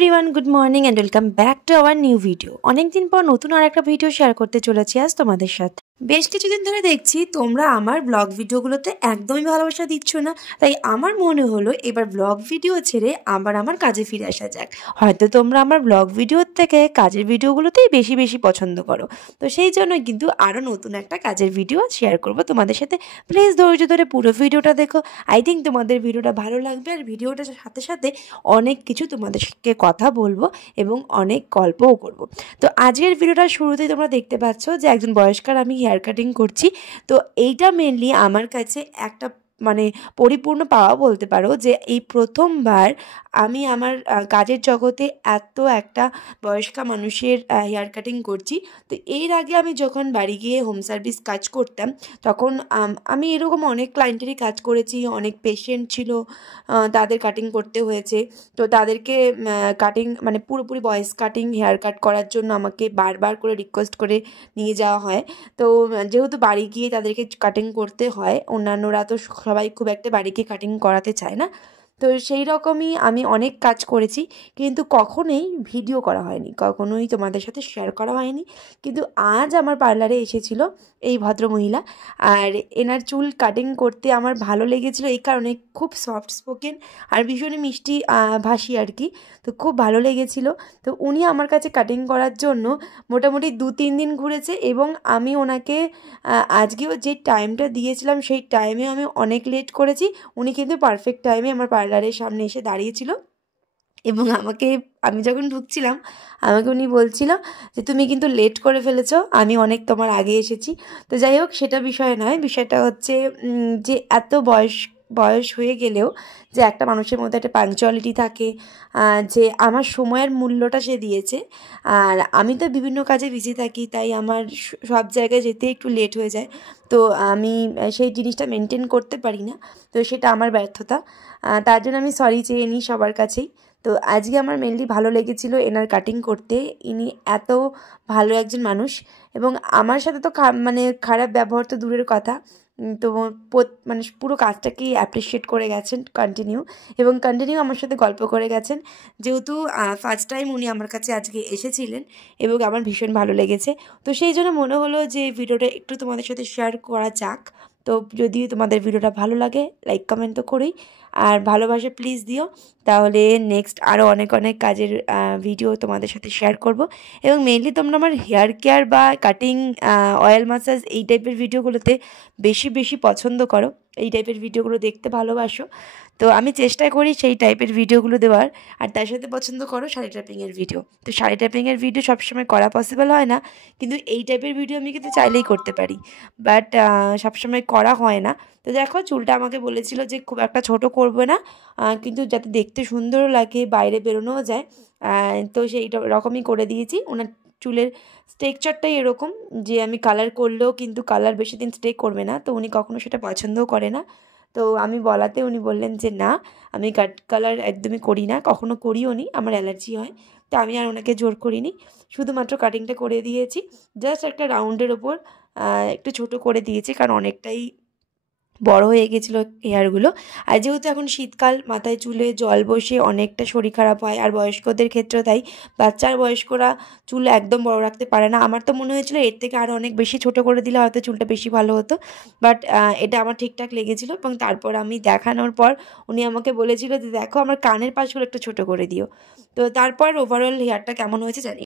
Everyone, good morning and welcome back to our new video. অনেকদিন পর নতুন আর একটা ভিডিও শেয়ার করতে চলেছি আজ তোমাদের সাথে। বেশ কিছুদিন ধরে দেখছি তোমরা আমার ব্লগ ভিডিওগুলোতে একদমই ভালোবাসা দিচ্ছ না, তাই আমার মনে হলো এবার ব্লগ ভিডিও ছেড়ে আবার আমার কাজে ফিরে আসা যাক। হয়তো তোমরা আমার ব্লগ ভিডিওর থেকে কাজের ভিডিওগুলোতেই বেশি বেশি পছন্দ করো, তো সেই জন্য কিন্তু আরও নতুন একটা কাজের ভিডিও শেয়ার করব তোমাদের সাথে। প্লিজ ধৈর্য ধরে পুরো ভিডিওটা দেখো। আই থিঙ্ক তোমাদের ভিডিওটা ভালো লাগবে, আর ভিডিওটার সাথে সাথে অনেক কিছু তোমাদেরকে কথা বলবো এবং অনেক গল্পও করব। তো আজকের ভিডিওটার শুরুতেই তোমরা দেখতে পাচ্ছ যে একজন বয়স্কার আমি হেয়ার কাটিং করছি। তো এইটা মেনলি আমার কাছে একটা পরিপূর্ণ পাওয়া বলতে পারো, যে এই প্রথমবার আমি আমার কাজের জগতে এত একটা বয়স্কা মানুষের হেয়ার কাটিং করছি। তো এর আগে আমি যখন বাড়ি গিয়ে হোম সার্ভিস কাজ করতাম তখন আমি এরকম অনেক ক্লায়েন্টেরই কাজ করেছি। অনেক পেশেন্ট ছিল, তাদের কাটিং করতে হয়েছে। তো তাদেরকে কাটিং পুরোপুরি বয়েস কাটিং হেয়ার কাট করার জন্য আমাকে বারবার করে রিকোয়েস্ট করে নিয়ে যাওয়া হয়। তো যেহেতু বাড়ি গিয়ে তাদেরকে কাটিং করতে হয়, অন্যান্যরা তো সবাই খুব একটা বাড়ি গিয়ে কাটিং করাতে চায় না। তো সেই রকমই আমি অনেক কাজ করেছি, কিন্তু কখনোই ভিডিও করা হয়নি, কখনোই তোমাদের সাথে শেয়ার করা হয়নি। কিন্তু আজ আমার পার্লারে এসেছিল এই ভদ্রমহিলা, আর এনার চুল কাটিং করতে আমার ভালো লেগেছিলো এই কারণে, খুব সফট স্পোকেন আর ভীষণই মিষ্টি ভাষী আর কি। তো খুব ভালো লেগেছিলো। তো উনি আমার কাছে কাটিং করার জন্য মোটামুটি 2-3 দিন ঘুরেছে, এবং আমি ওনাকে আজকেও যে টাইমটা দিয়েছিলাম সেই টাইমে আমি অনেক লেট করেছি। উনি কিন্তু পারফেক্ট টাইমে আমার পার্লারের সামনে এসে দাঁড়িয়েছিল, এবং আমি যখন ঢুকছিলাম আমাকে উনি বলছিল যে তুমি কিন্তু লেট করে ফেলেছো, আমি অনেক তোমার আগে এসেছি। তো যাই হোক, সেটা বিষয় নয়, বিষয়টা হচ্ছে যে এত বয়স হয়ে গেলেও যে একটা মানুষের মধ্যে একটা পাংচুয়ালিটি থাকে, যে আমার সময়ের মূল্যটা সে দিয়েছে। আর আমি তো বিভিন্ন কাজে বিজি থাকি, তাই আমার সব জায়গায় যেতে একটু লেট হয়ে যায়। তো আমি সেই জিনিসটা মেনটেন করতে পারি না, তো সেটা আমার ব্যর্থতা। তার জন্য আমি সরি চেয়ে নিই সবার কাছেই। তো আজকে আমার মেনলি ভালো লেগেছিলো এনার কাটিং করতে। ইনি এত ভালো একজন মানুষ, এবং আমার সাথে তো খারাপ ব্যবহার তো দূরের কথা, তো পুরো কাজটাকেই অ্যাপ্রিসিয়েট করে গেছেন কন্টিনিউ আমার সাথে গল্প করে গেছেন। যেহেতু ফার্স্ট টাইম উনি আমার কাছে আজকে এসেছিলেন এবং আমার ভীষণ ভালো লেগেছে, তো সেই জন্য মনে হলো যে ভিডিওটা একটু তোমাদের সাথে শেয়ার করা যাক। তো যদি তোমাদের ভিডিওটা ভালো লাগে লাইক কমেন্ট তো করেই, আর ভালোবাসা প্লিজ দিও, তাহলে নেক্সট আরও অনেক অনেক কাজের ভিডিও তোমাদের সাথে শেয়ার করব। এবং মেনলি তোমরা আমার হেয়ার কেয়ার বা কাটিং, অয়েল ম্যাসাজ এই টাইপের ভিডিওগুলোতে বেশি বেশি পছন্দ করো, এই টাইপের ভিডিওগুলো দেখতে ভালোবাসো। তো আমি চেষ্টা করি সেই টাইপের ভিডিওগুলো দেওয়ার, আর তার সাথে পছন্দ করো শাড়ি ট্র্যাপিংয়ের ভিডিও। তো শাড়ি ট্র্যাপিংয়ের ভিডিও সবসময় করা পসিবল হয় না, কিন্তু এই টাইপের ভিডিও আমি কিন্তু চাইলেই করতে পারি, বাট সবসময় করা হয় না। তো দেখো, চুলটা আমাকে বলেছিল যে খুব একটা ছোট করবে না, কিন্তু যাতে দেখতে সুন্দরও লাগে, বাইরে বেরোনোও যায়, তো সেই রকমই করে দিয়েছি। ওনার চুলের স্ট্রাকচারটাই এরকম যে আমি কালার করলেও কিন্তু কালার বেশি দিন স্টে করবে না, তো উনি কখনো সেটা পছন্দও করে না। তো আমি বলাতে উনি বললেন যে না, আমি কালার একদমই করি না, কখনো করিও নি, আমার অ্যালার্জি হয়। তো আমি আর ওনাকে জোর করিনি, শুধুমাত্র কাটিংটা করে দিয়েছি। জাস্ট একটা রাউন্ডের ওপর একটু ছোট করে দিয়েছি, কারণ অনেকটাই বড় হয়ে গেছিলো হেয়ারগুলো। আর যেহেতু এখন শীতকাল, মাথায় চুলে জল বসে অনেকটা শরীর খারাপ হয়, আর বয়স্কদের ক্ষেত্রেও তাই। বয়স্করা চুল একদম বড় রাখতে পারে না। আমার তো মনে হয়েছিল এর থেকে আরও অনেক বেশি ছোট করে দিলে হয়তো চুলটা বেশি ভালো হতো, বাট এটা আমার ঠিকঠাক লেগেছিলো। এবং তারপর আমি দেখানোর পর উনি আমাকে বলেছিল যে দেখো, আমার কানের পাশগুলো একটু ছোট করে দিও। তো তারপর ওভারঅল হেয়ারটা কেমন হয়েছে জানি।